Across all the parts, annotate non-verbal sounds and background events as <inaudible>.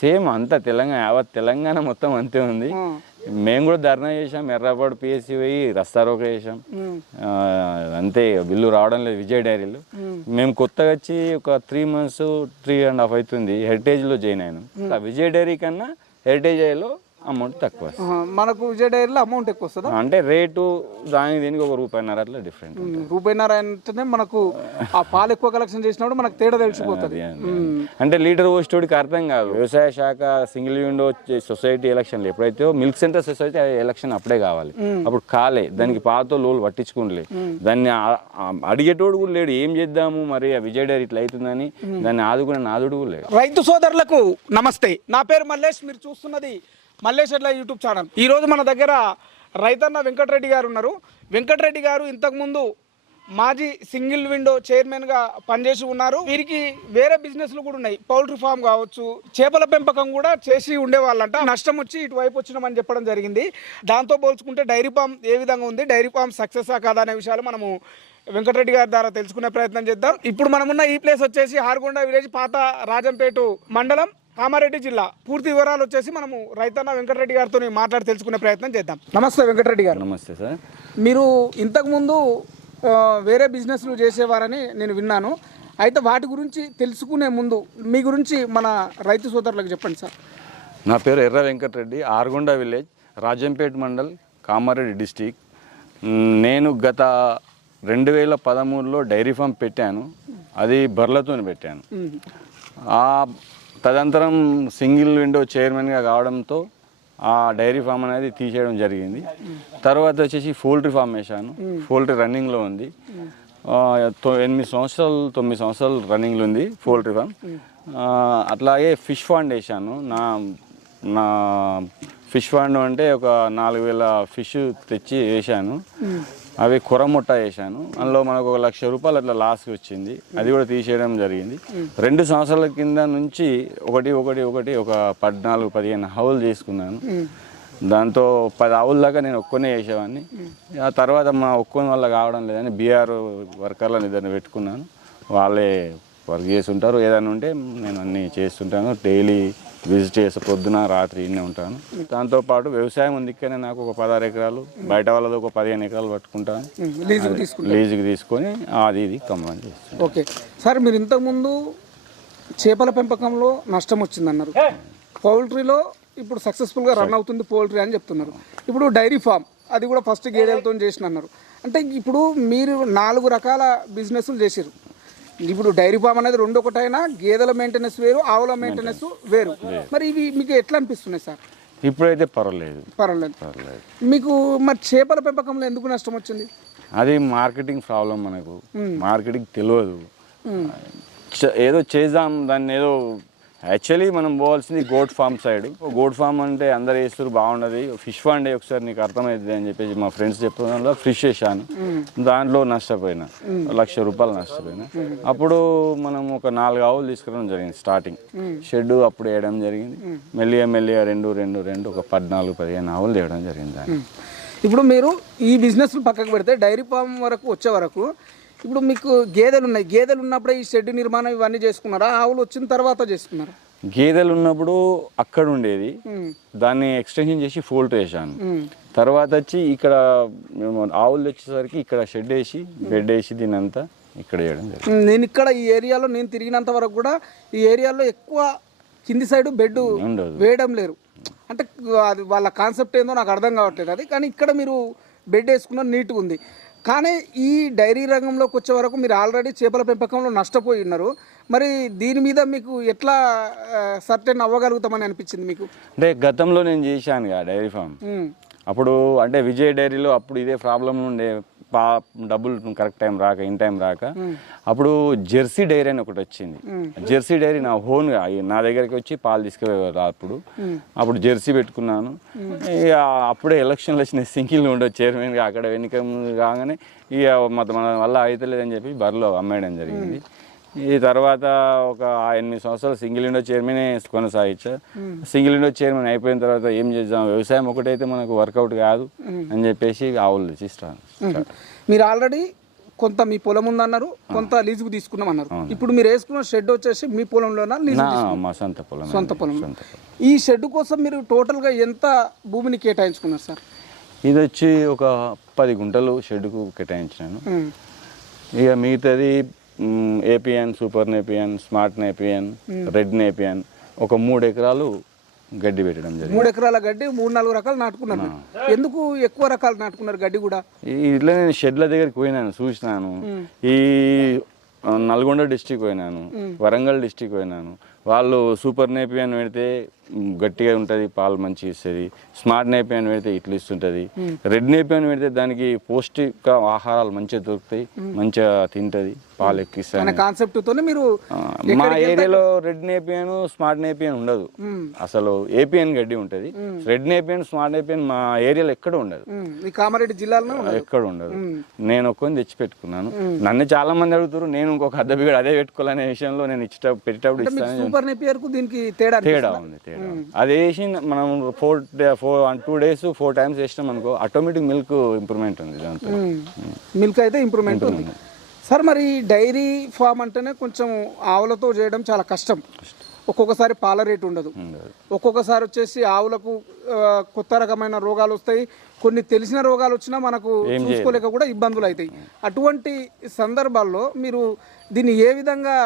Same అంతా తెలంగాణ యావత్ తెలంగాణ మొత్తం అంతే ఉంది. మేము కూడా ధర్నా చేసాం ఎర్రపాడు పిఎస్సి పోయి రస్తారోక చేసాం ఉమ్. ఆ, అంతే బిల్లు రావడం లేదు విజయ్ డైరీలో. మేము కొత్తగా వచ్చి ఒక three months three and half అవుతుంది హెరిటేజ్లో జాయిన్ అయినాం. ఆ విజయ్ డైరీ కన్నా హెరిటేజ్లో అమౌంట్ తక్కువ. మనకు విజయ్ డైరీలో అమౌంట్ ఎక్కువ వస్తుందా? అంటే రేటు దానికి దీనికి ఒక రూపాయిన్నర అట్లా డిఫరెంట్ రూపాయిన్నర అంటేనే మనకు ఆ పాలు ఎక్కువ కలెక్షన్ చేసినప్పుడు మనకు తేడా తెలిసిపోతుంది. అంటే లీటర్ పోస్టోడికి అర్థం కాదు. వ్యవసాయ శాఖ సింగిల్ విండో సొసైటీ ఎలక్షన్లు ఎప్పుడైతే మిల్క్ సెంటర్ సొసైటీ ఎలక్షన్ అప్పుడే కావాలి. అప్పుడు కాలే. దానికి పాత లోలు పట్టించుకోలే దాన్ని అడిగేటోడు కూడా లేడు. ఏం చేద్దాము మరి? ఆ విజయ్ డైరీ ఇట్లా అవుతుందని దాన్ని ఆదుకునే నాదుడు కూడా లేడు. రైతు సోదరులకు నమస్తే. నా పేరు మల్లేష్. మీరు చూస్తున్నది మల్లేశ్వర్ల యూట్యూబ్ ఛానల్. ఈ రోజు మన దగ్గర రైతన్న వెంకటరెడ్డి గారు ఉన్నారు. వెంకటరెడ్డి గారు ఇంతకుముందు మాజీ సింగిల్ విండో చైర్మన్గా పనిచేసి ఉన్నారు. వీరికి వేరే బిజినెస్లు కూడా ఉన్నాయి. పౌల్ట్రీ ఫామ్ కావచ్చు చేపల పెంపకం కూడా చేసి ఉండేవాళ్ళంట. నష్టం వచ్చి ఇటువైపు వచ్చినామని చెప్పడం జరిగింది. దాంతో పోల్చుకుంటే డైరీ ఫామ్ ఏ విధంగా ఉంది? డైరీ ఫామ్ సక్సెస్ కాదా అనే విషయాలు మనము వెంకటరెడ్డి గారి ద్వారా తెలుసుకునే ప్రయత్నం చేద్దాం. ఇప్పుడు మనమున్న ఈ ప్లేస్ వచ్చేసి హార్గొండ విలేజ్ పాత రాజంపేట మండలం. కామారెడ్డి జిల్లా. పూర్తి వివరాలు వచ్చేసి మనము రైతన్న వెంకటరెడ్డి గారితో మాట్లాడి తెలుసుకునే ప్రయత్నం చేద్దాం. నమస్తే వెంకటరెడ్డి గారు. నమస్తే సార్. మీరు ఇంతకుముందు వేరే బిజినెస్లు చేసేవారని నేను విన్నాను. అయితే వాటి గురించి తెలుసుకునే ముందు మీ గురించి మన రైతు సోదరులకు చెప్పండి సార్. నా పేరు ఎర్ర వెంకటరెడ్డి ఆర్గొండ విలేజ్ రాజంపేట్ మండల్ కామారెడ్డి డిస్టిక్. నేను గత రెండు వేల పదమూడులో డైరీ ఫామ్ పెట్టాను. అది బర్లతో పెట్టాను. ఆ తదనంతరం సింగిల్ విండో చైర్మన్గా కావడంతో ఆ డైరీ ఫామ్ అనేది తీసేయడం జరిగింది. తర్వాత వచ్చేసి పోల్ట్రీ ఫామ్ వేసాను పోల్ట్రీ రన్నింగ్లో ఉంది. ఎనిమిది సంవత్సరాలు తొమ్మిది సంవత్సరాలు రన్నింగ్లో ఉంది పోల్ట్రీ ఫామ్. అట్లాగే ఫిష్ ఫాండ్ వేసాను నా నా ఫిష్ ఫాండ్ అంటే ఒక నాలుగు వేల ఫిష్ తెచ్చి వేసాను అవి కురముట్ట వేసాను అందులో మనకు ఒక లక్ష రూపాయలు అట్లా లాస్ వచ్చింది. అది కూడా తీసేయడం జరిగింది. రెండు సంవత్సరాల కింద నుంచి ఒకటి ఒకటి ఒకటి ఒక పద్నాలుగు పదిహేను హౌలు చేసుకున్నాను. దాంతో పది ఆవుల దాకా నేను ఒక్కనే చేసేవాడిని. ఆ తర్వాత మా ఒక్కని వల్ల కావడం లేదని బీఆర్ వర్కర్లను ఇద్దరిని పెట్టుకున్నాను. వాళ్ళే వర్క్ చేస్తుంటారు. ఏదైనా ఉంటే నేను అన్నీ చేస్తుంటాను. డైలీ విజిట్ చేసి పొద్దున రాత్రి ఇన్నే ఉంటాను. దాంతోపాటు వ్యవసాయం ఉంది ఇక్కడనే నాకు ఒక పదహారు ఎకరాలు బయట వాళ్ళది ఒక పదిహేను ఎకరాలు పట్టుకుంటాను. లీజుకు తీసుకొని అది ఇది కమ్మని చేస్తాను ఓకే. సార్ మీరు ఇంతకుముందు చేపల పెంపకంలో నష్టం వచ్చిందన్నారు. పౌల్ట్రీలో ఇప్పుడు సక్సెస్ఫుల్గా రన్ అవుతుంది పౌల్ట్రీ అని చెప్తున్నారు. ఇప్పుడు డైరీ ఫామ్ అది కూడా ఫస్ట్ గేదెలతో చేసిన అన్నారు అంటే ఇప్పుడు మీరు నాలుగు రకాల బిజినెస్లు చేసారు ఇప్పుడు డైరీ ఫామ్ అనేది రెండు ఒకటైనా గేదెల మెయింటెనెన్స్ వేరు ఆవుల మెయింటెనెన్స్ వేరు. మరి ఇవి మీకు ఎట్లా అనిపిస్తున్నాయి సార్? ఇప్పుడైతే పర్వాలేదు. పర్వాలేదు. పర్వాలేదు. మీకు మరి చేపల పెంపకంలో ఎందుకు నష్టం వచ్చింది? అది మార్కెటింగ్ ప్రాబ్లం మనకు. మార్కెటింగ్ తెలియదు. ఏదో చేద్దాం దాన్ని ఏదో యాక్చువల్లీ మనం పోవాల్సింది goat farm side goat farm అంటే అందరు వేస్తారు బాగుండదు. ఫిష్ ఫాండ్ ఒకసారి నీకు అర్థమవుతుంది అని చెప్పేసి మా ఫ్రెండ్స్ చెప్పడంలో ఫిష్ చేశాను. దాంట్లో నష్టపోయినా. లక్ష రూపాయలు నష్టపోయినా. అప్పుడు మనం ఒక నాలుగు ఆవులు తీసుకురావడం జరిగింది స్టార్టింగ్ షెడ్ అప్పుడు వేయడం జరిగింది. మెల్లిగా మెల్లిగా రెండు రెండు రెండు ఒక పద్నాలుగు పదిహేను ఆవులు తేయడం జరిగింది ఇప్పుడు మీరు ఈ బిజినెస్ పక్కకు పెడితే డైరీ ఫామ్ వరకు వచ్చే వరకు ఇప్పుడు మీకు గేదెలు ఉన్నాయి. గేదెలు ఉన్నప్పుడే ఈ షెడ్ నిర్మాణం ఇవన్నీ చేసుకున్నారా? ఆవులు వచ్చిన తర్వాత చేసుకున్నారా? గేదెలు ఉన్నప్పుడు అక్కడ ఉండేది. దాన్ని ఎక్స్టెన్షన్ చేసి ఫోల్ట్ వేసాను తర్వాత వచ్చి ఇక్కడ మేము ఆవులు వచ్చేసరికి ఇక్కడ షెడ్ వేసి బెడ్ వేసి దీని అంతా ఇక్కడ చేయడం జరిగింది. నేను ఇక్కడ ఈ ఏరియాలో నేను తిరిగినంత వరకు కూడా ఈ ఏరియాలో ఎక్కువ కింది సైడ్ బెడ్ ఉండదు. వేయడం లేరు అంటే అది వాళ్ళ కాన్సెప్ట్ ఏందో నాకు అర్థం కావట్లేదు అది. కానీ ఇక్కడ మీరు బెడ్ వేసుకున్న నీట్గా ఉంది. కానీ ఈ డైరీ రంగంలోకి వచ్చే వరకు మీరు ఆల్రెడీ చేపల పెంపకంలో నష్టపోయి ఉన్నారు. మరి దీని మీద మీకు ఎట్లా సర్టెన్ అవ్వగలుగుతామని అనిపించింది మీకు? అంటే గతంలో నేను చేశాను డైరీ ఫామ్. అప్పుడు అంటే విజయ్ డైరీలో అప్పుడు ఇదే ప్రాబ్లం ఉండే పా డబ్బులు కరెక్ట్ టైం రాక ఇన్ టైం రాక అప్పుడు జెర్సీ డైరీ అని ఒకటి వచ్చింది. జెర్సీ డైరీ నా ఓన్గా నా దగ్గరికి వచ్చి పాలు తీసుకుపోయేవారు అప్పుడు. అప్పుడు జెర్సీ పెట్టుకున్నాను. ఇక అప్పుడే ఎలక్షన్లు వచ్చినాయి సింగిల్ ఉండే చైర్మన్గా అక్కడ ఎన్నిక కాగానే ఇక మొత్తం మన వల్ల అవుతలేదని చెప్పి బరిలో అమ్మేయడం జరిగింది. ఈ తర్వాత ఒక ఎనిమిది సంవత్సరాలు సింగిల్ విండో చైర్మనే కొనసాగించా సింగిల్ విండో చైర్మన్ అయిపోయిన తర్వాత ఏం చేద్దాం? వ్యవసాయం ఒకటైతే మనకు వర్కౌట్ కాదు అని చెప్పేసి ఆవులు తెచ్చి. మీరు ఆల్రెడీ కొంత మీ పొలం ఉందన్నారు కొంత లీజుకు తీసుకున్నాం అన్నారు ఇప్పుడు మీరు వేసుకున్న షెడ్ వచ్చేసి మీ పొలంలోనా మా సొంత పొలం సొంత పొలం. ఈ షెడ్ కోసం మీరు టోటల్గా ఎంత భూమిని కేటాయించుకున్నారు సార్? ఇది వచ్చి ఒక పది గుంటలు షెడ్కు కేటాయించినాను. ఇక మిగతాది APN super napier smart napier red napier ఒక మూడు ఎకరాలు గడ్డి పెట్టడం జరిగింది. మూడు ఎకరాల గడ్డి మూడు నాలుగు రకాలు నాటుకున్నారు. మీరు. ఎందుకు ఎక్కువ రకాలు నాటుకున్నారు గడ్డి కూడా? ఇట్లా నేను షెడ్ల దగ్గరికి పోయినాను చూసినాను. ఈ నల్గొండ డిస్టిక్ పోయినాను వరంగల్ డిస్టిక్ పోయినాను. వాళ్ళు సూపర్ నేపియన్ పెడితే గట్టిగా ఉంటుంది పాలు మంచిగా ఇస్తుంది. స్మార్ట్ నేపియన్ పెడితే ఇట్లా ఇస్తుంటుంది. రెడ్ నేపియన్ పెడితే దానికి పౌష్టిక ఆహారాలు మంచిగా దొరుకుతాయి మంచిగా తింటది పాలు ఎక్కిస్తాయి కాన్సెప్ట్ మీరు మా ఏరియాలో రెడ్ నేపియన్ స్మార్ట్ నేపియన్ ఉండదు. అసలు ఏపీఎన్ గడ్డి ఉంటుంది. రెడ్ నేపియన్ స్మార్ట్ నేపియన్ మా ఏరియాలో ఎక్కడ ఉండదు. కామారెడ్డి జిల్లాలో. ఎక్కడ ఉండదు. నేను ఒక్కొని తెచ్చి పెట్టుకున్నాను నన్ను చాలా మంది అడుగుతారు నేను ఇంకొక అద్దె బిగడ అదే పెట్టుకోవాలనే విషయంలో నేను ఇచ్చేట పెట్టేటప్పుడు ఇస్తాను సూపర్ నేపియర్కు దీనికి తేడా తేడా ఉంది తేడా. అది వేసి మనం four four two days four times వేసినాం అనుకో ఆటోమేటిక్ మిల్క్ ఇంప్రూవ్మెంట్ ఉంది దాంతో మిల్క్ అయితే ఇంప్రూవ్మెంట్ ఉంది. సార్ మరి డైరీ ఫామ్ అంటేనే కొంచెం ఆవులతో చేయడం చాలా కష్టం. ఒక్కొక్కసారి పాల రేటు ఉండదు. ఒక్కొక్కసారి వచ్చేసి ఆవులకు కొత్త రకమైన రోగాలు వస్తాయి. కొన్ని తెలిసిన రోగాలు వచ్చినా మనకు చూసుకోలేక కూడా ఇబ్బందులు అవుతాయి. అటువంటి సందర్భాల్లో మీరు దీన్ని ఏ విధంగా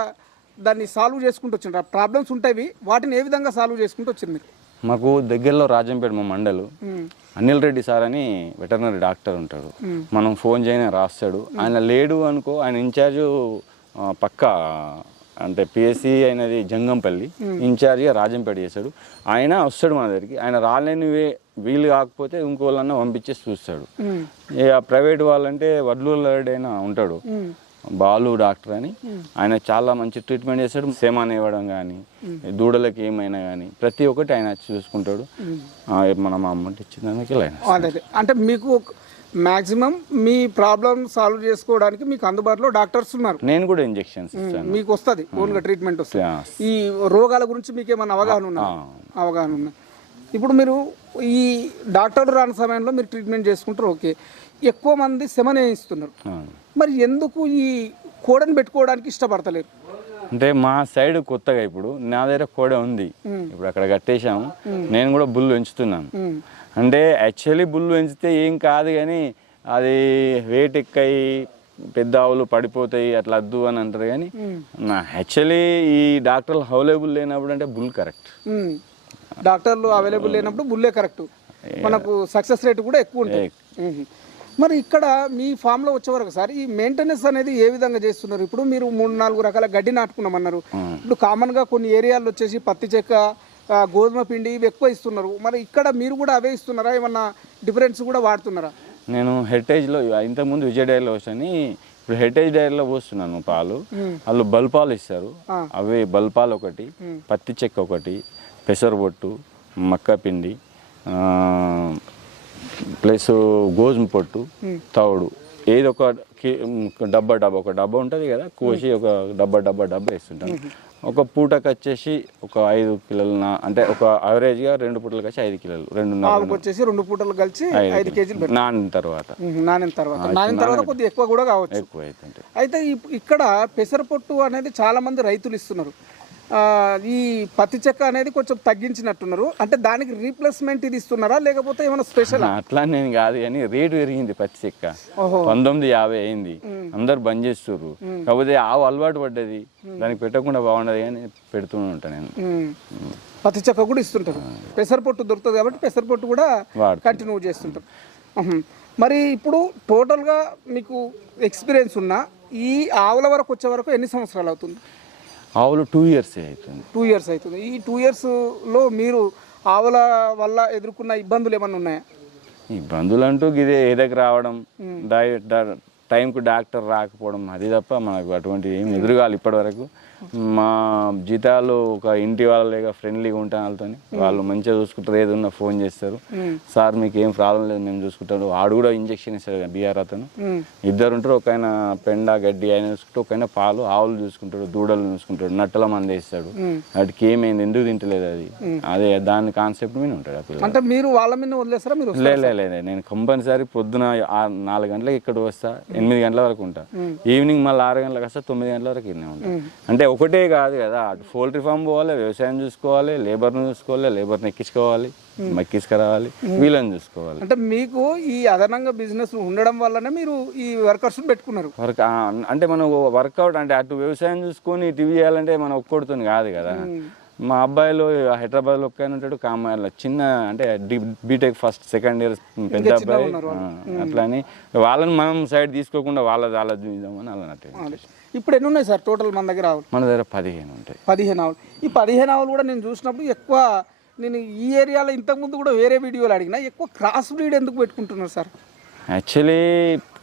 దాన్ని సాల్వ్ చేసుకుంటూ వచ్చిండ్రు. ఆ ప్రాబ్లమ్స్ ఉంటాయి వాటిని ఏ విధంగా సాల్వ్ చేసుకుంటూ వచ్చింది మీరు? మాకు దగ్గరలో రాజంపేట మా మండలు. అనిల్ రెడ్డి సార్ అని వెటర్నరీ డాక్టర్ ఉంటాడు. మనం ఫోన్ చేయని రాస్తాడు. ఆయన లేడు అనుకో ఆయన ఇన్ఛార్జ్ పక్క అంటే పిఎస్సి అయినది జంగంపల్లి ఇన్ఛార్జ్గా రాజంపేట చేశాడు ఆయన వస్తాడు మన దగ్గరికి. ఆయన రాలేని వే- వీలు కాకపోతే ఇంకోళ్ళన్నా పంపించేసి చూస్తాడు. ఇక ప్రైవేట్ వాళ్ళంటే వడ్లూరుడైనా ఉంటాడు. బాలు డాక్టర్ అని ఆయన చాలా మంచి ట్రీట్మెంట్ చేస్తాడు సేమాన్ ఇవ్వడం కానీ దూడలకి ఏమైనా కానీ ప్రతి ఒక్కటి ఆయన చూసుకుంటాడు. ఆ, మన మా అమ్మంటే ఇచ్చిన దానికి ఆయన అదే. అంటే మీకు మాక్సిమం మీ ప్రాబ్లం సాల్వ్ చేసుకోవడానికి మీకు అందుబాటులో డాక్టర్స్ ఉన్నారు. నేను కూడా ఇంజెక్షన్స్ ఇస్తాను. మీకు వస్తుంది ఓన్గా ట్రీట్మెంట్ వస్తుంది. ఈ రోగాల గురించి మీకు ఏమైనా అవగాహన ఆ. అవగాహన ఉందా? ఇప్పుడు మీరు ఈ డాక్టర్లు రాని సమయంలో మీరు ట్రీట్మెంట్ చేసుకుంటారు ఓకే. ఎక్కువ మంది శమనే ఇస్తున్నారు. మరి ఎందుకు ఈ కోడని పెట్టుకోవడానికి ఇష్టపడతలేరు? అంటే మా సైడ్ కొత్తగా ఇప్పుడు నా దగ్గర కోడ ఉంది. ఇప్పుడు అక్కడ కట్టేశాము. నేను కూడా బుల్లు పెంచుతున్నాను అంటే యాక్చువల్లీ బుల్లు పెంచితే ఏం కాదు కానీ అది వెయిట్ ఎక్కాయి పెద్ద ఆవులు పడిపోతాయి అట్లా వద్దు అని అంటారు కానీ నా యాక్చువల్లీ ఈ డాక్టర్లు అవైలబుల్ లేనప్పుడు అంటే బుల్ కరెక్ట్. డాక్టర్లు అవైలబుల్ లేనప్పుడు బుల్లే కరెక్ట్. మనకు సక్సెస్ రేట్ కూడా ఎక్కువ ఉంటుంది. ఉమ్. మరి ఇక్కడ మీ ఫామ్లో వచ్చే వరకు సార్ ఈ మెయింటెనెన్స్ అనేది ఏ విధంగా చేస్తున్నారు? ఇప్పుడు మీరు మూడు నాలుగు రకాల గడ్డి నాటుకున్నామన్నారు. ఇప్పుడు కామన్గా కొన్ని ఏరియాల్లో వచ్చేసి పత్తి చెక్క గోధుమ పిండి ఇవి ఎక్కువ ఇస్తున్నారు. మరి ఇక్కడ మీరు కూడా అవే ఇస్తున్నారా? ఏమన్నా డిఫరెన్స్ కూడా వాడుతున్నారా? నేను హెరిటేజ్లో ఇంతకుముందు విజయ్ డైరీలో వచ్చాను. ఇప్పుడు హెరిటేజ్ డైరీలో పోస్తున్నాను పాలు. వాళ్ళు బల్పాలు ఇస్తారు. అవి బల్పాలు ఒకటి పత్తి చెక్క ఒకటి పెసరబొట్టు మక్క పిండి ప్లస్ గోధుమ పొట్టు తవుడు. ఏది ఒక డబ్బా డబ్బా ఒక డబ్బా ఉంటుంది కదా కోసి ఒక డబ్బా డబ్బా డబ్బా వేస్తుంటాను ఒక పూటకు వచ్చేసి ఒక ఐదు కిలోలు అంటే ఒక యావరేజ్గా రెండు పూటలకు వచ్చి ఐదు కిలోలు ఆవుకు వచ్చేసి రెండు పూటలు కలిసి ఐదు కేజీలు నానిన తర్వాత. నానిన తర్వాత. నానిన తర్వాత కొద్దిగా ఎక్కువ కూడా కావచ్చు. ఎక్కువ అయితే ఇప్- ఇక్కడ పెసరపొట్టు అనేది చాలా మంది రైతులు ఇస్తున్నారు. ఈ పత్తి చెక్క అనేది కొంచెం తగ్గించినట్టున్నారు. అంటే దానికి రీప్లేస్మెంట్ ఇది ఇస్తున్నారా? లేకపోతే ఏమైనా స్పెషల్ అట్లా నేను కాదు కానీ రేటు పెరిగింది పత్తి చెక్క. పంతొమ్మిది యాభై అయింది. అందరు బంద్ చేస్తుర్రు. కాకపోతే ఆవు అలవాటు పడ్డది. దానికి పెట్టకుండా బాగుండదు కానీ పెడుతూనే ఉంటాను నేను. పత్తి చెక్క కూడా ఇస్తుంటారు. పెసరపొట్టు దొరుకుతుంది కాబట్టి పెసరపొట్టు కూడా. కంటిన్యూ చేస్తుంటారు. మరి ఇప్పుడు టోటల్గా మీకు ఎక్స్పీరియన్స్ ఉన్న ఈ ఆవుల వరకు వచ్చే వరకు ఎన్ని సంవత్సరాలు అవుతుంది? ఆవులు టూ ఇయర్స్ అవుతుంది. టూ ఇయర్స్ అవుతుంది. ఈ టూ ఇయర్స్లో మీరు ఆవుల వల్ల ఎదుర్కొన్న ఇబ్బందులు ఏమన్నా ఉన్నాయా? ఇబ్బందులు అంటూ ఇదే ఏదకి రావడం టైంకు డాక్టర్ రాకపోవడం అది తప్ప మనకు అటువంటి ఏం ఎదురుగాలి ఇప్పటి వరకు మా జీతాలు ఒక ఇంటి వాళ్ళగా ఫ్రెండ్లీగా ఉంటాను వాళ్ళతో వాళ్ళు మంచిగా చూసుకుంటారు. ఏదన్నా ఫోన్ చేస్తారు. సార్ మీకు ఏం ప్రాబ్లం లేదు మేము చూసుకుంటారు ఆడు కూడా ఇంజక్షన్ ఇస్తాడు బీఆర్ అతను. ఇద్దరు ఉంటారు. ఒక ఆయన పెండ గడ్డి ఆయన చూసుకుంటారు. ఒక ఆయన పాలు ఆవులు చూసుకుంటాడు దూడలు చూసుకుంటాడు నట్టల మంది వేస్తాడు. వాటికి ఏమైంది? ఎందుకు తింటలేదు అది? అదే దాని కాన్సెప్ట్ మీద ఉంటాడు అంటే మీరు వాళ్ళ మీద వదిలేస్తారా? మీరు లే లే, లే, లే. నేను కంపల్సరీ పొద్దున నాలుగు గంటలకు ఇక్కడ వస్తా? ఎనిమిది గంటల వరకు ఉంటా. ఈవినింగ్ మళ్ళీ ఆరు గంటలకు వస్తా తొమ్మిది గంటల వరకు ఇన్నే ఉంటా. అంటే ఒకటే కాదు కదా. అటు పౌల్ట్రీ ఫామ్ పోవాలి వ్యవసాయం చూసుకోవాలి లేబర్ని చూసుకోవాలి లేబర్ని ఎక్కించుకోవాలి ఎక్కించుకురావాలి వీళ్ళని చూసుకోవాలి. అంటే మీకు ఈ అదనంగా బిజినెస్ ఉండడం వల్లనే మీరు ఈ వర్కర్స్ పెట్టుకున్నారు. వర్క్ అంటే మనం వర్కౌట్ అంటే అటు వ్యవసాయం చూసుకొని టీవీ చేయాలంటే మనం ఒక్కడితో కాదు కదా. మా అబ్బాయిలు హైదరాబాద్లో ఒక్క ఆయన ఉంటాడు కామాయలో చిన్న అంటే బీటెక్ ఫస్ట్ సెకండ్ ఇయర్ పెద్ద అబ్బాయి. అట్లా అని వాళ్ళని మనం సైడ్ తీసుకోకుండా వాళ్ళది వాళ్ళది చూద్దామని అలా ఇప్పుడు ఎన్ని ఉన్నాయి సార్? టోటల్ మన దగ్గర ఆవులు? మన దగ్గర పదిహేను ఉంటాయి. పదిహేను ఆవులు. ఈ పదిహేను ఆవులు కూడా నేను చూసినప్పుడు ఎక్కువ నేను ఈ ఏరియాలో ఇంతకుముందు కూడా వేరే వీడియోలు అడిగినా ఎక్కువ క్రాస్ బ్రీడ్ ఎందుకు పెట్టుకుంటున్నారు సార్? యాక్చువల్లీ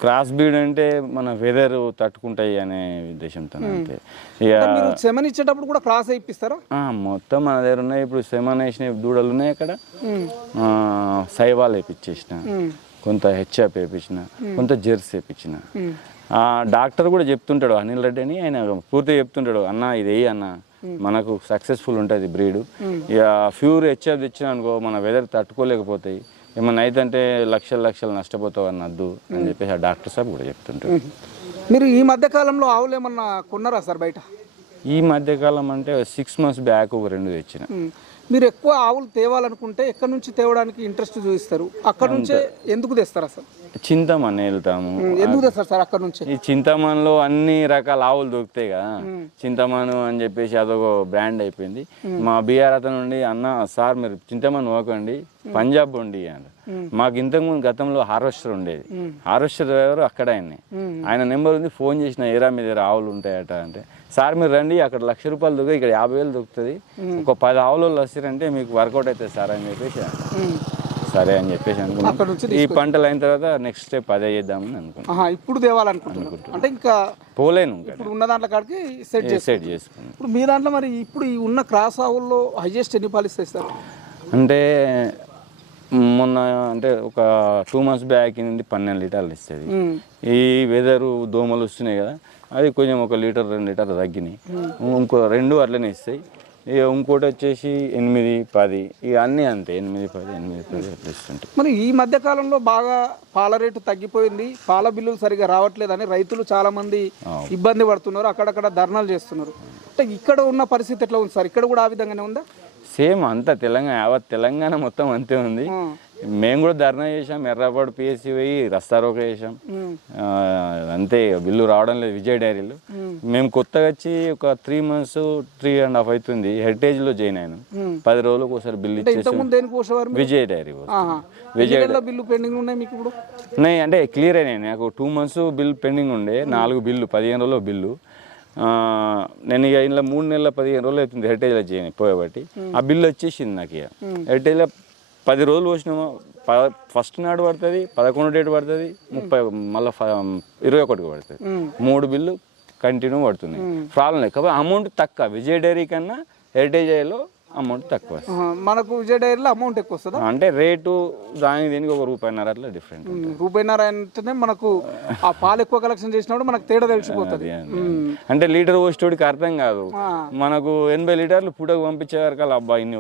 క్రాస్ బీడ్ అంటే మన వెదర్ తట్టుకుంటాయి అనే ఉద్దేశంతో అంతే. ఇక సెమన్ ఇచ్చేటప్పుడు కూడా క్రాస్ అయిపిస్తారా మొత్తం మన దగ్గర ఉన్నాయి. ఇప్పుడు సెమన్ వేసిన దూడలు ఉన్నాయి అక్కడ. ఆ, సైవాల్ వేపించేసిన కొంత హెచ్ఎఫ్ వేపించిన కొంత జెర్సీ వేపించిన ఆ, డాక్టర్ కూడా చెప్తుంటాడు అనిల్ రెడ్డి అని ఆయన పూర్తిగా చెప్తుంటాడు అన్న ఇది అన్న మనకు సక్సెస్ఫుల్ ఉంటుంది బ్రీడ్. ఇక ప్యూర్ హెచ్ఎఫ్ తెచ్చిన అనుకో మన వెదర్ తట్టుకోలేకపోతాయి. ఏమన్నా అయితే లక్షలు లక్షలు నష్టపోతావు అన్నద్దు అని చెప్పేసి ఆ డాక్టర్ సాబ్ కూడా చెప్తుంటాడు. మీరు ఈ మధ్య కాలంలో ఆవులు ఏమన్నా కొన్నారా సార్ బయట? ఈ మధ్యకాలం అంటే సిక్స్ మంత్స్ బ్యాక్ ఒక రెండు తెచ్చిన. మీరు ఎక్కువ ఆవులు తేవాలనుకుంటే ఎక్కడి నుంచి తేవడానికి ఇంట్రెస్ట్ చూపిస్తారు? అక్కడ నుంచే ఎందుకు తెస్తారు అసలు? చింతమని వెళ్తాము. ఎందుకు తెస్తారు సార్ అక్కడ నుంచే? ఈ చింతమన్లో అన్ని రకాల ఆవులు దొరుకుతాయి కదా. చింతమను అని చెప్పేసి అదొక బ్రాండ్ అయిపోయింది. మా బీఆర్ అతను నుండి అన్న సార్ మీరు చింతమన్ పోకండి పంజాబ్ ఉండి అని మాకు ఇంతకుముందు గతంలో హార్వెస్టర్ ఉండేది. హార్వెస్టర్ డ్రైవర్ అక్కడ ఆయన్ని ఆయన నెంబర్ ఉంది ఫోన్ చేసిన ఏరా మీ దగ్గర ఆవులు ఉంటాయట అంటే. సార్ మీరు రండి అక్కడ లక్ష రూపాయలు దొరుకుతాయి ఇక్కడ యాభై వేలు దొరుకుతుంది. ఒక పది ఆవులు వస్తారంటే మీకు వర్కౌట్ అవుతుంది సార్ అని చెప్పేసి. సరే అని చెప్పేసి అనుకున్నాను ఈ పంటలు అయిన తర్వాత నెక్స్ట్ స్టెప్ అదే చేద్దామని అనుకున్నాను ఆహా, ఇప్పుడు తేవాలనుకుంటున్నారు. అంటే ఇంకా పోలేను ఇప్పుడు ఉన్న దాంట్లో కాడికి సెట్ సెట్ చేసుకున్నాను ఇప్పుడు మీ దాంట్లో మరి ఇప్పుడు ఈ ఉన్న క్రాస్ ఆవుల్లో హైయెస్ట్ ఎన్ని పాలు ఇస్తాయి సార్? అంటే మొన్న అంటే ఒక టూ మంత్స్ బ్యాక్ నుండి పన్నెండు లీటర్లు ఇస్తుంది. ఈ వెదరు దోమలు వస్తున్నాయి కదా అది కొంచెం ఒక లీటర్ రెండు లీటర్ తగ్గినాయి. ఇంకో రెండు అట్లనే ఇస్తాయి. ఇక ఇంకోటి వచ్చేసి ఎనిమిది పది ఇక అన్నీ అంతే. ఎనిమిది పది ఎనిమిది పది అట్లా ఇస్తుంటాయి మరి ఈ మధ్య కాలంలో బాగా పాల రేటు తగ్గిపోయింది. పాల బిల్లులు సరిగా రావట్లేదని రైతులు చాలా మంది ఇబ్బంది పడుతున్నారు. అక్కడక్కడ ధర్నాలు చేస్తున్నారు. అంటే ఇక్కడ ఉన్న పరిస్థితి ఎట్లా ఉంది సార్? ఇక్కడ కూడా ఆ విధంగానే ఉందా? సేమ్ అంతా తెలంగాణ యావత్ తెలంగాణ మొత్తం అంతే ఉంది. ఆ. మేము కూడా ధర్నా చేసాం ఎర్రపాడు పిఎస్సి పోయి రస్తారోక చేసాం అంతే బిల్లు రావడం లేదు విజయ్ డైరీలో. మేము. కొత్తగా వచ్చి ఒక three months three and half అవుతుంది. హెరిటేజ్లో జాయిన్ అయినాం. ఉమ్. పది రోజులకు ఒకసారి బిల్లు ఇచ్చేసి? విజయ్ డైరీ నెలల బిల్లు పెండింగ్ ఉన్నాయి మీకు ఇప్పుడు? అంటే క్లియర్ అయినాయి. నాకు టూ మంత్స్ బిల్ పెండింగ్ ఉండే నాలుగు బిల్లు పదిహేను రోజుల బిల్లు. నేను ఇక ఇంట్లో మూడు నెలల పదిహేను రోజులు అవుతుంది హెరిటేజ్లో చేయని పోయేబట్టి ఆ బిల్లు వచ్చేసింది నాకు ఇక. హెరిటేజ్లో పది రోజులు పోసినాము ప ఫస్ట్ నాడు పడుతుంది పదకొండు డేట్ పడుతుంది ముప్పై మళ్ళీ ఇరవై ఒకటికి పడుతుంది. మూడు బిల్లు కంటిన్యూ పడుతుంది ప్రాబ్లం లేదు. కాబట్టి అమౌంట్ తక్కువ. విజయ్ డైరీ కన్నా హెరిటేజ్ ఐలో అమౌంట్ తక్కువ. మనకు విజయ్ డైరీలో అమౌంట్ ఎక్కువ వస్తుందా అంటే రేటు దానికి దీనికి ఒక రూపాయిన్నర అట్లా డిఫరెంట్. రూపాయిన్నర అంటేనే మనకు ఆ పాలు ఎక్కువ కలెక్షన్ చేసినప్పుడు మనకు తేడా తెలిసిపోతుంది. అంటే లీటర్ పోసేటోడికి అర్థం కాదు. మనకు ఎనభై లీటర్లు పుటకు పంపించే వరకు అబ్బా ఇన్ని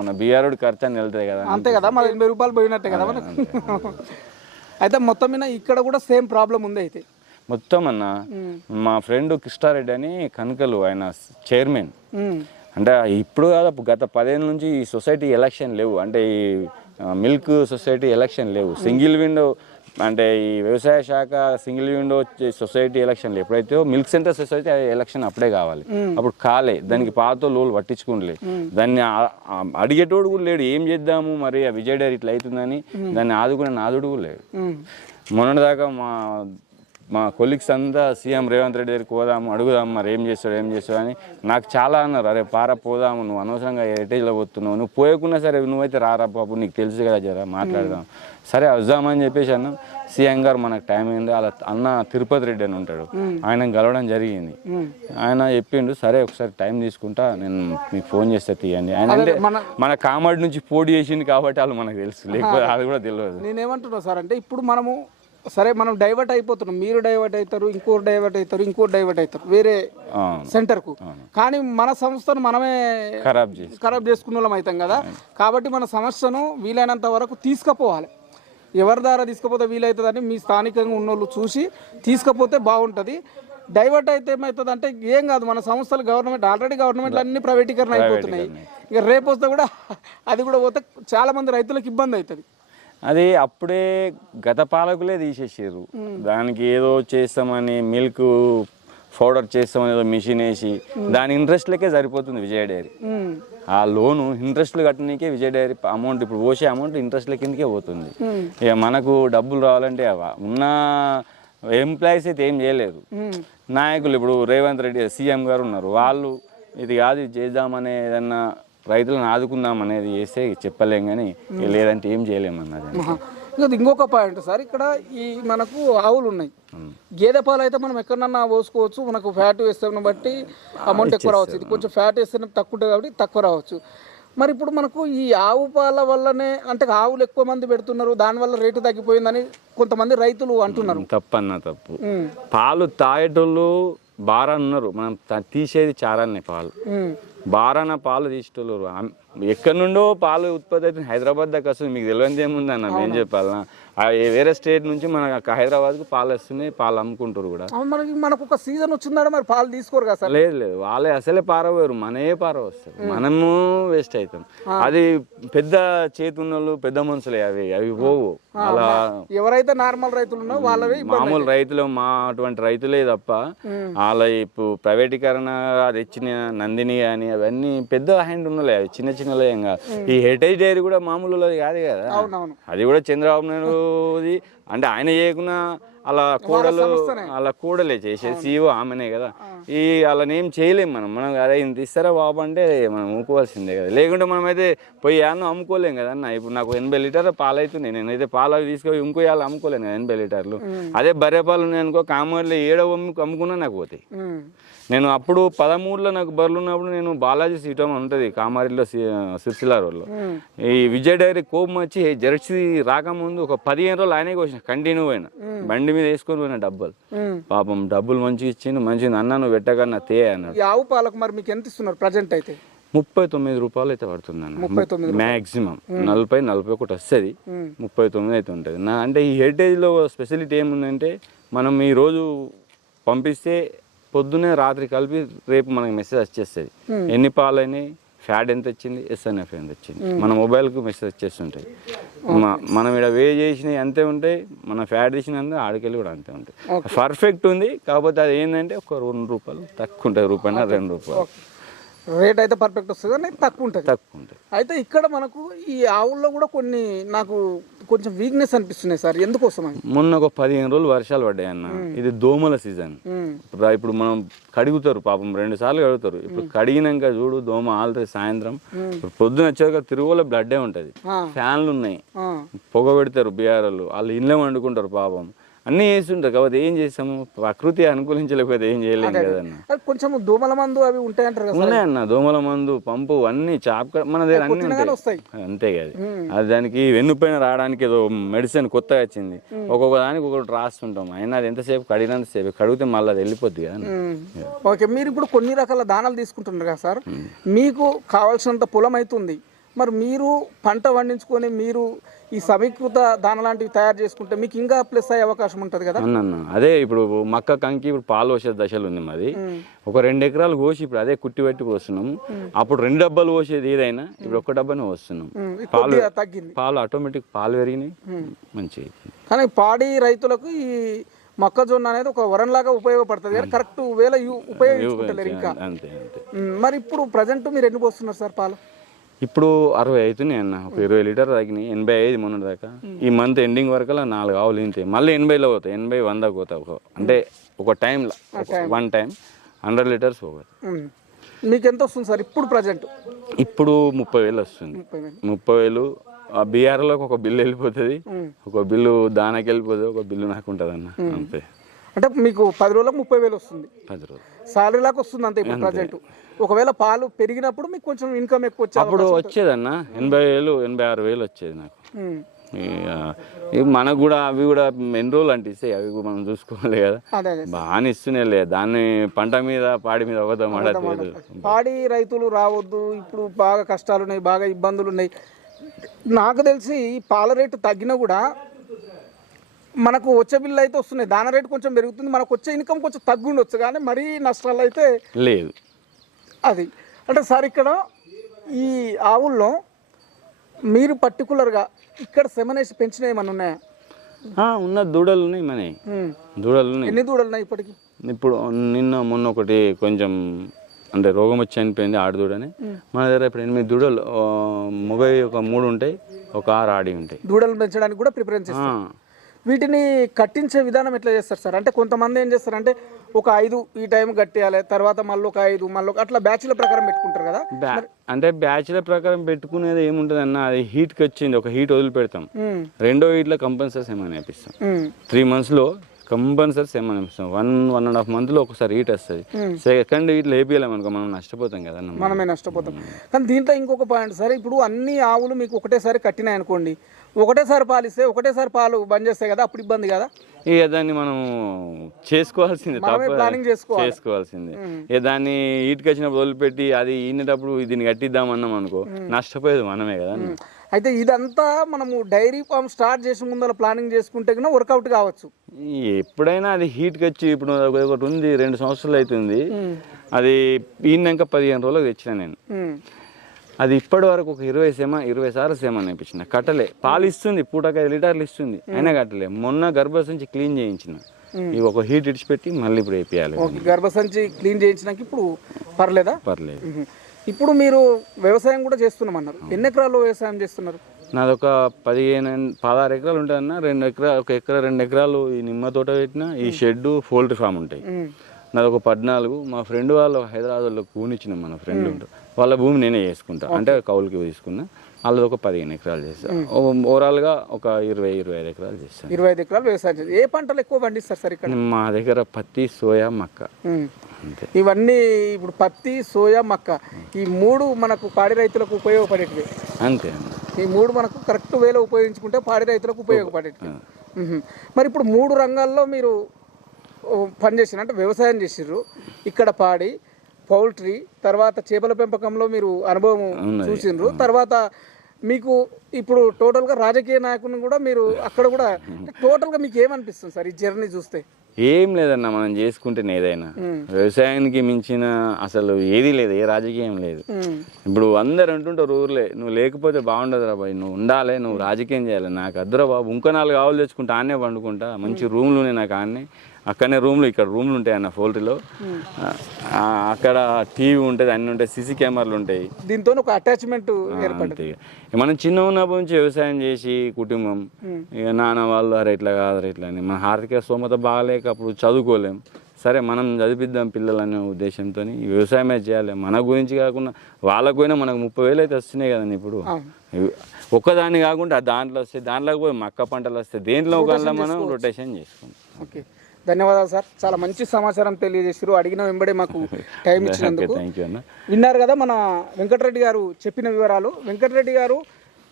మన బీఆర్ఓడి ఖర్చు అని వెళ్తాయి కదా అంతే కదా మరి ఎనభై రూపాయలు పోయినట్టే కదా మనకు అయితే మొత్తం మీద ఇక్కడ కూడా సేమ్ ప్రాబ్లం ఉంది అయితే మొత్తం అన్న మా ఫ్రెండ్ కృష్ణారెడ్డి అని కనకలు ఆయన చైర్మన్. అంటే ఇప్పుడు కాదు గత పదేళ్ళ నుంచి ఈ సొసైటీ ఎలక్షన్ లేవు. అంటే ఈ మిల్క్ సొసైటీ ఎలక్షన్ లేవు. సింగిల్ విండో అంటే ఈ వ్యవసాయ శాఖ సింగిల్ విండో సొసైటీ ఎలక్షన్ ఎప్పుడైతే మిల్క్ సెంటర్ సొసైటీ ఎలక్షన్ అప్పుడే కావాలి. అప్పుడు కాలే. దానికి పాత లోలు పట్టించుకోలే దాన్ని ఆ- ఆ- అడిగేటోడు కూడా లేడు. ఏం చేద్దాము మరి? ఆ విజయ్ డైరీ ఇట్లా అవుతుందని. దాన్ని ఆదుకునే నాదుడు కూడా లేడు. మొన్నటిదాకా మా మా కొలీగ్స్ అంతా సీఎం రేవంత్ రెడ్డి దగ్గరికి పోదాము అడుగుదాం మరి ఏం చేస్తాడు ఏం చేస్తాడు అని నాకు చాలా అన్నారు. అరే పార పోదాము నువ్వు అనవసరంగా హెరిటేజ్లో పోతున్నావు నువ్వు పోయకున్నా సరే నువ్వైతే రారా బాబు నీకు తెలుసు కదా జరా మాట్లాడదాం. సరే వద్దామని చెప్పేసి అన్న. సీఎం గారు మనకు టైం అయింది. అలా అన్న తిరుపతి రెడ్డి అని ఉంటాడు. ఆయన కలవడం జరిగింది. ఆయన చెప్పిండు సరే ఒకసారి టైం తీసుకుంటా నేను మీకు ఫోన్ చేస్తే తీయండి. ఆయన అంటే మన- కామెడీ నుంచి పోటీ చేసింది కాబట్టి వాళ్ళు మనకు తెలుసు లేకపోతే అది కూడా తెలియదు. నేనేమంటున్నా సార్ అంటే ఇప్పుడు మనము సరే మనం డైవర్ట్ అయిపోతున్నాం. మీరు డైవర్ట్ అవుతారు ఇంకోరు డైవర్ట్ అవుతారు ఇంకోరు డైవర్ట్ అవుతారు వేరే సెంటర్కు కానీ మన సంస్థను మనమే ఖరాబ్ చేసి ఖరాబ్ చేసుకున్న వాళ్ళం అవుతాం కదా కాబట్టి మన సమస్యను వీలైనంత వరకు తీసుకుపోవాలి. ఎవరి ద్వారా తీసుకుపోతే వీలవుతుందని మీ స్థానికంగా ఉన్నోళ్ళు చూసి తీసుకుపోతే బాగుంటుంది. డైవర్ట్ అయితే ఏమవుతుంది అంటే ఏం కాదు. మన సంస్థలు గవర్నమెంట్ ఆల్రెడీ గవర్నమెంట్ అన్ని ప్రైవేటీకరణ అయిపోతున్నాయి. ఇక రేపు వస్తే కూడా అది కూడా పోతే చాలా మంది రైతులకు ఇబ్బంది అవుతుంది. అది అప్పుడే గత పాలకులే తీసేసారు దానికి ఏదో చేస్తామని మిల్క్ పౌడర్ చేస్తామని ఏదో మిషన్ వేసి దాని ఇంట్రెస్ట్లకే సరిపోతుంది విజయ డైరీ. ఆ లోను ఇంట్రెస్ట్లు కట్టడానికే విజయ డైరీ అమౌంట్ ఇప్పుడు పోసే అమౌంట్ ఇంట్రెస్ట్ల కిందకే పోతుంది. ఇక మనకు డబ్బులు రావాలంటే అవ- ఉన్న ఎంప్లాయీస్ అయితే ఏం చేయలేదు. నాయకులు ఇప్పుడు రేవంత్ రెడ్డి సీఎం గారు ఉన్నారు. వాళ్ళు ఇది కాదు ఇది చేద్దామనే ఏదన్నా రైతులను ఆదుకుందాం అనేది చేస్తే చెప్పలేం కానీ లేదంటే ఏం చేయలేమన్నది. ఇంకా ఇంకొక పాయింట్ సార్ ఇక్కడ ఈ మనకు ఆవులు ఉన్నాయి. గేదె పాలు అయితే మనం ఎక్కడన్నా పోసుకోవచ్చు మనకు ఫ్యాట్ వేస్తాం బట్టి అమౌంట్ ఎక్కువ రావచ్చు. ఇది కొంచెం ఫ్యాట్ వేస్తేనే తక్కువ ఉంటుంది కాబట్టి తక్కువ రావచ్చు. మరి ఇప్పుడు మనకు ఈ ఆవు పాల వల్లనే అంటే ఆవులు ఎక్కువ మంది పెడుతున్నారు దానివల్ల రేటు తగ్గిపోయిందని కొంతమంది రైతులు అంటున్నారు. తప్పన్న తప్పు. పాలు తాగేటోళ్ళు బారా ఉన్నారు. మనం తీసేది చారాన్ని పాలు. బారాన పాలు తీసేటోళ్ళు ఆమ్- ఎక్కడి నుండో పాలు ఉత్పత్తి అయితే హైదరాబాద్ దాకా వస్తుంది. మీకు తెలియదు ఏముంది అన్న ఏం చెప్పాలన్నా వేరే స్టేట్ నుంచి మన హైదరాబాద్కు పాలు వస్తున్నాయి పాలు అమ్ముకుంటారు కూడా. మనకి మనకు ఒక సీజన్ వచ్చిందా మరి పాలు తీసుకోరు కదా సార్? లేదు లేదు. వాళ్ళే అసలే పారవేరు మనమే పార వస్తారు మనము వేస్ట్ అవుతాం అది పెద్ద చేతి ఉన్న వాళ్ళు పెద్ద మనుషులే అవి అవి పోవు. అలా ఎవరైతే నార్మల్ రైతులు వాళ్ళవి మామూలు రైతులు మా అటువంటి రైతులే తప్ప వాళ్ళ ఇప్పుడు ప్రైవేటీకరణ తెచ్చిన నందిని కానీ అవన్నీ పెద్ద హ్యాండ్ ఉన్నలే అవి చిన్న చిన్నలే ఏం కాదు ఈ హెరిటేజ్ డైరీ కూడా మామూలు కాదు కదా. అది కూడా చంద్రబాబు నాయుడుది అంటే ఆయన చేయకున్నా అలా కోడలు అలా కూడలే చేసేది సీఓ ఆమెనే కదా. ఈ ఏం చేయలేం మనం. మనం అదే ఇంత ఇస్తారా బాబు అంటే మనం ఊకోవాల్సిందే కదా. లేకుంటే మనం అయితే పోయి యాను అమ్ముకోలేం కదా అన్న. ఇప్పుడు నాకు ఎనభై లీటర్ల పాలు అవుతున్నాయి నేనైతే పాలు అవి తీసుకొని ఇంకో యాళ్ళు అమ్ముకోలేను కదా ఎనభై లీటర్లు. అదే బర్రె పాలు ఉన్నాయి అనుకో కామర్లో ఏడో అమ్ము అమ్ముకున్నా నాకు పోతాయి. నేను అప్పుడు పదమూడులో నాకు బర్రెలు ఉన్నప్పుడు నేను బాలాజీ సీటం ఉంటుంది కామారిలో సిరిసిల్ల రోడ్లో ఈ విజయ్ డైరీ కోపం వచ్చి జెర్సీ రాకముందు ఒక పదిహేను రోజులు ఆయనే కోసిన కంటిన్యూ పోయిన. బండి మీద వేసుకొని పోయిన డబ్బులు. పాపం డబ్బులు మంచిగా ఇచ్చిండు మంచిగా అన్న నువ్వు పెట్టకన్నా తే అన్నాడు. ఆవు పాలకు మరి మీకు ఎంత ఇస్తున్నారు ప్రజెంట్ అయితే? ముప్పై తొమ్మిది రూపాయలు అయితే పడుతుంది అన్న. మ్యాక్సిమం నలభై నలభై ఒకటి వస్తుంది. ముప్పై తొమ్మిది అయితే ఉంటుంది. నా అంటే ఈ హెరిటేజ్లో స్పెషాలిటీ ఏముందంటే మనం ఈ రోజు పంపిస్తే పొద్దునే రాత్రి కలిపి రేపు మనకి మెసేజ్ వచ్చేస్తుంది. ఎన్ని పాలైనాయి? ఫ్యాట్ ఎంత వచ్చింది? ఎస్ఎన్ఎఫ్ ఎంత వచ్చింది? మన మొబైల్కు మెసేజ్ వచ్చేస్తుంటుంది మ- మనం ఇక్కడ వే చేసినవి అంతే ఉంటాయి మన ఫ్యాట్ తీసినంత ఆడికెళ్ళి కూడా అంతే ఉంటాయి. పర్ఫెక్ట్ ఉంది కాకపోతే అది ఏంటంటే ఒక రెండు రూపాయలు తక్కువ ఉంటుంది రూపాయన రెండు రూపాయలు. రేట్ అయితే పర్ఫెక్ట్ వస్తుంది కానీ తక్కువ ఉంటుంది. తక్కువ ఉంటుంది. అయితే ఇక్కడ మనకు ఈ ఆవుల్లో కూడా కొన్ని నాకు కొంచెం వీక్నెస్ అనిపిస్తున్నాయి సార్. ఎందుకోసం మొన్న ఒక పదిహేను రోజులు వర్షాలు పడ్డాయి అన్న. ఇది దోమల సీజన్ ఇప్పుడు మనం కడుగుతారు పాపం రెండు సార్లు కడుగుతారు. ఇప్పుడు కడిగినాక చూడు దోమ ఆలుతుంది సాయంత్రం. ఇప్పుడు పొద్దున వచ్చాక తిరుగులో బ్లడ్డే ఉంటుంది. ఫ్యాన్లు ఉన్నాయి. పొగ పెడతారు బీఆర్ఎల్. వాళ్ళు ఇళ్ళే వండుకుంటారు పాపం. అన్నీ చేస్తుంటారు కాబట్టి ఏం చేస్తాము ప్రకృతి అనుకూలించలేకపోతే ఏం చేయలేము కదన్న కొంచెం దోమల మందు అవి ఉంటాయంటారు కదా ఉన్నాయన్న దోమల మందు పంపు అన్ని చాప్ మన దగ్గర అన్ని ఉంటాయి. అంతే కదా. అది దానికి వెన్నుపైన రావడానికి ఏదో మెడిసిన్ కొత్తగా వచ్చింది. ఒక్కొక్క దానికి ఒకటి రాస్తుంటాం. అయినా అది ఎంతసేపు కడిగినంతసేపు కడిగితే మళ్ళీ అది వెళ్ళిపోద్ది కదా. ఓకే. మీరు ఇప్పుడు కొన్ని రకాల దానాలు తీసుకుంటున్నారు కదా సార్. మీకు కావాల్సినంత పొలం అవుతుంది. మరి మీరు పంట పండించుకొని మీరు ఈ సమీకృత దాన లాంటివి తయారు చేసుకుంటే మీకు ఇంకా ప్లస్ అయ్యే అవకాశం ఉంటుంది కదా? అన్న అదే ఇప్పుడు మక్క కంకి ఇప్పుడు పాలు పోసే దశలు ఉంది మాది. ఒక రెండు ఎకరాలు కోసి ఇప్పుడు అదే కుట్టి పెట్టి పోస్తున్నాము అప్పుడు రెండు డబ్బాలు పోసేది ఏదైనా ఇప్పుడు ఒక్క డబ్బానే ఇది పాలు తగ్గింది. పాలు ఆటోమేటిక్ పాలు పెరిగినాయి. మంచిగా కానీ పాడి రైతులకు ఈ మొక్కజొన్న అనేది ఒక వరంలాగా ఉపయోగపడుతుంది. కానీ కరెక్ట్ యు- ఉపయోగించుకుంటలేరు ఇంకా. అంతే మరి ఇప్పుడు ప్రజెంట్ మీరు ఎన్ని పోస్తున్నారు సార్ పాలు? ఇప్పుడు అరవై అవుతున్నాయి అన్న. ఒక ఇరవై లీటర్ తగ్గినాయి ఎనభై ఐదు మొన్న దాకా. ఈ మంత్ ఎండింగ్ వరకు నాలుగు ఆవులు ఇంతే మళ్ళీ ఎనభైలో పోతాయి. ఎనభై వందకు పోతాయి ఒక. అంటే ఒక టైంలో one time hundred litres um. మీకు ఎంత వస్తుంది సార్ ఇప్పుడు ప్రజెంట్? ఇప్పుడు ముప్పై వేలు వస్తుంది. ముప్పై వేలు. ముప్పై వేలు. ఆ బీఆర్లోకి ఒక బిల్లు వెళ్ళిపోతుంది. ఒక బిల్లు దానాకి వెళ్ళిపోతుంది. ఒక బిల్లు నాకు ఉంటుంది అన్న అంతే. అంటే మీకు పది రోజులకు ముప్పై వేలు వస్తుంది. పది రోజులు. సాలరీ లాగా వస్తుంది అంతే ఇప్పుడు ప్రజెంట్. ఒకవేళ పాలు పెరిగినప్పుడు మీకు కొంచెం ఇన్కమ్ ఎక్కువ వచ్చే అప్పుడు వచ్చేదన్న ఎనభై వేలు ఎనభై ఆరు వేలు వచ్చేది నాకు. ఉమ్. ఇక ఇవి మనకు కూడా అవి కూడా ఎన్ని రోజులు అంటే ఇస్తాయి అవి కూడా మనం చూసుకోవాలి కదా. అదే అదే. బాగానే ఇస్తూనే లేదు దాన్ని పంట మీద పాడి మీద ఒకదో మాడలేదు పాడి రైతులు రావద్దు. ఇప్పుడు బాగా కష్టాలు ఉన్నాయి బాగా ఇబ్బందులు ఉన్నాయి. నాకు తెలిసి ఈ పాల రేటు తగ్గినా కూడా మనకు వచ్చే బిల్లు అయితే వస్తున్నాయి. దాని రేటు కొంచెం పెరుగుతుంది. మనకు వచ్చే ఇన్కమ్ కొంచెం తగ్గుండొచ్చు కానీ మరీ నష్టాలు అయితే లేదు. అది. అంటే సార్ ఇక్కడ ఈ ఆవుల్లో మీరు పర్టికులర్గా ఇక్కడ సెమనేసి పెంచిన ఏమన్నా ఉన్నాయా? ఉన్న దూడలు ఉన్నాయి మన. దూడలు ఉన్నాయి. ఎన్ని దూడలు ఉన్నాయి ఇప్పటికి? ఇప్పుడు నిన్న మొన్న ఒకటి కొంచెం అంటే రోగం వచ్చి చనిపోయింది ఆడదూడని మన దగ్గర ఇప్పుడు ఎనిమిది దూడలు ఆ, మగవి ఒక మూడు ఉంటాయి ఒక ఆరు ఆడి ఉంటాయి. దూడలు పెంచడానికి కూడా ప్రిఫరెన్స్ వీటిని కట్టించే విధానం ఎట్లా చేస్తారు సార్? అంటే కొంతమంది ఏం చేస్తారంటే ఒక ఐదు ఈ టైం కట్టేయాలి తర్వాత మళ్ళీ ఒక ఐదు మళ్ళీ అట్లా బ్యాచ్ల ప్రకారం పెట్టుకుంటారు కదా? అంటే బ్యాచ్ల ప్రకారం పెట్టుకునేది ఏముంటుంది అన్న అది హీట్కి వచ్చింది ఒక హీట్ వదిలిపెడతాం. ఉమ్, రెండో హీట్లో కంపల్సరీ ఏమైనా నేర్పిస్తాం ఉమ్, త్రీ మంత్స్లో కంపల్సరీ ఏమైనా నేర్పిస్తాం వన్ వన్ అండ్ హాఫ్ మంత్లో ఒకసారి హీట్ వస్తుంది. సెకండ్ హీట్ లేపియలేము అనుకో మనం నష్టపోతాం కదా. మనమే నష్టపోతాం. కానీ దీంట్లో ఇంకొక పాయింట్ సార్ ఇప్పుడు అన్ని ఆవులు మీకు ఒకటేసారి కట్టినాయి అనుకోండి ఒకటేసారి పాలు ఇస్తే ఒకటేసారి పాలు బంద్ చేస్తాయి కదా అప్పుడు ఇబ్బంది కదా? ఇక దాన్ని మనం చేసుకోవాల్సిందే ప్లానింగ్ చేసుకోవాలి. చేసుకోవాల్సిందే. ఇక దాన్ని ఈటుకి వచ్చినప్పుడు వదిలిపెట్టి అది ఈనేటప్పుడు దీన్ని కట్టిద్దాం అన్నాం అనుకో నష్టపోయేది మనమే కదా. అయితే ఇదంతా మనము డైరీ ఫామ్ స్టార్ట్ చేసే ముందర ప్లానింగ్ చేసుకుంటే కన్నా వర్కౌట్ కావచ్చు. ఎప్పుడైనా అది హీట్కి వచ్చి ఇప్పుడు ఒక- ఒకటి ఉంది రెండు సంవత్సరాలు అవుతుంది. అది ఈనాక పదిహేను రోజులకు తెచ్చిన నేను. అది ఇప్పటి వరకు ఒక ఇరవై సేమ ఇరవై సార్లు సేమ అనిపించిన కట్టలే. పాలు ఇస్తుంది పూటకు ఐదు లీటర్లు ఇస్తుంది. అయినా కట్టలే. మొన్న గర్భసంచి క్లీన్ చేయించిన. ఇవి ఒక హీట్ ఇడిచిపెట్టి మళ్ళీ ఇప్పుడు వేపియాలి. గర్భసంచి క్లీన్ చేయించినాక ఇప్పుడు పర్లేదా? పర్లేదు. ఇప్పుడు మీరు వ్యవసాయం కూడా చేస్తున్నామన్నారు. ఎన్ని ఎకరాల్లో వ్యవసాయం చేస్తున్నారు? నాది ఒక పదిహేను పదహారు ఎకరాలు ఉంటాయన్న. రెండు ఎకరా ఒక ఎకరా రెండు ఎకరాలు ఈ నిమ్మ తోట పెట్టిన ఈ షెడ్ పోల్ట్రీ ఫామ్ ఉంటాయి. మ్మ్. నాది ఒక పద్నాలుగు మా ఫ్రెండ్ వాళ్ళు హైదరాబాద్లో కూనిచ్చిన మన ఫ్రెండ్ ఉంటారు వాళ్ళ భూమి నేనే చేసుకుంటా. అంటే కౌలుకి తీసుకున్నా. వాళ్ళది ఒక పదిహేను ఎకరాలు చేస్తాను ఓవరాల్గా ఒక ఇరవై ఇరవై ఐదు ఎకరాలు చేస్తాను ఇరవై ఐదు ఎకరాలు వ్యవసాయం ఏ పంటలు ఎక్కువ పండిస్తారు సార్ ఇక్కడ? మా దగ్గర పత్తి సోయా మక్క. ఇవన్నీ ఇప్పుడు పత్తి సోయా మక్క. ఈ మూడు మనకు పాడి రైతులకు ఉపయోగపడేటివి. అంతే ఈ మూడు మనకు కరెక్ట్ వేలో ఉపయోగించుకుంటే పాడి రైతులకు ఉపయోగపడేటివి. మరి ఇప్పుడు మూడు రంగాల్లో మీరు పనిచేసిన అంటే వ్యవసాయం చేసిర్రు. ఇక్కడ పాడి పౌల్ట్రీ తర్వాత చేపల పెంపకంలో మీరు అనుభవం. చూసిండ్రు. తర్వాత మీకు ఇప్పుడు టోటల్గా రాజకీయ నాయకుని కూడా మీరు అక్కడ కూడా టోటల్గా మీకు ఏమనిపిస్తుంది సార్ ఈ జర్నీ చూస్తే? ఏం లేదన్న మనం చేసుకుంటేనే ఏదైనా. వ్యవసాయానికి మించిన అసలు ఏది లేదు ఏ రాజకీయం లేదు. ఇప్పుడు అందరు అంటుంటారు ఊర్లే నువ్వు లేకపోతే బాగుండదురా బాయ్ నువ్వు ఉండాలి నువ్వు రాజకీయం చేయాలి. నాకు అద్దరా బాబు ఇంకో నాలుగు ఆవులు తెచ్చుకుంటా ఆనే పండుకుంటా. మంచి రూమ్లు ఉన్నాయి నాకు ఆనే అక్కడనే రూమ్లు ఇక్కడ రూమ్లు ఉంటాయి అన్న పోల్ట్రీలో ఆ, అక్కడ టీవీ ఉంటుంది అన్నీ ఉంటాయి సీసీ కెమెరాలు ఉంటాయి. దీంతో ఒక అటాచ్మెంట్ ఇక. మనం చిన్న ఉన్నప్పటి నుంచి వ్యవసాయం చేసి కుటుంబం ఇక నాన్న వాళ్ళు అరే ఇట్లా కాదు ఇట్లా అని. మన ఆర్థిక స్తోమత బాగాలేక అప్పుడు చదువుకోలేం. సరే మనం చదివిద్దాం పిల్లలనే ఉద్దేశంతో వ్యవసాయమే చేయాలి. మన గురించి కాకుండా వాళ్ళకు పోయినా మనకు ముప్పై వేలు అయితే వస్తున్నాయి కదండి ఇప్పుడు. ఒక్కదాన్ని కాకుండా దాంట్లో వస్తాయి దాంట్లోకి పోయి మక్క పంటలు వస్తాయి దేంట్లో ఒక మనం రొటేషన్ చేసుకుంటాం ఓకే ధన్యవాదాలు సార్. చాలా మంచి సమాచారం తెలియజేసారు. అడిగిన వెంబడే మాకు టైం <laughs> ఇచ్చినందుకు. విన్నారు కదా మన వెంకటరెడ్డి గారు చెప్పిన వివరాలు. వెంకటరెడ్డి గారు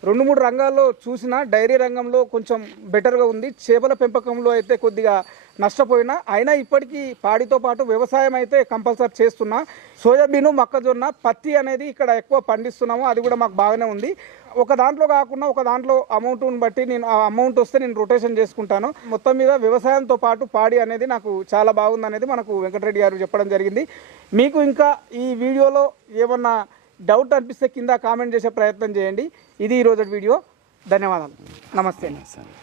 రెండు మూడు రంగాల్లో చూసిన డైరీ రంగంలో కొంచెం బెటర్గా ఉంది. చేపల పెంపకంలో అయితే కొద్దిగా నష్టపోయినా అయినా ఇప్పటికీ పాడితో పాటు వ్యవసాయం అయితే కంపల్సరీ చేస్తున్నా. సోయాబీన్ మొక్కజొన్న పత్తి అనేది ఇక్కడ ఎక్కువ పండిస్తున్నాము. అది కూడా మాకు బాగానే ఉంది. ఒక దాంట్లో కాకుండా ఒక దాంట్లో అమౌంట్ని బట్టి నేను ఆ అమౌంట్ వస్తే నేను రొటేషన్ చేసుకుంటాను. మొత్తం మీద వ్యవసాయంతో పాటు పాడి అనేది నాకు చాలా బాగుంది అనేది మనకు వెంకటరెడ్డి గారు చెప్పడం జరిగింది. మీకు ఇంకా ఈ వీడియోలో ఏమన్నా డౌట్ అనిపిస్తే కింద కామెంట్ చేసే ప్రయత్నం చేయండి. ఇది ఈరోజు వీడియో. ధన్యవాదాలు. నమస్తే. సార్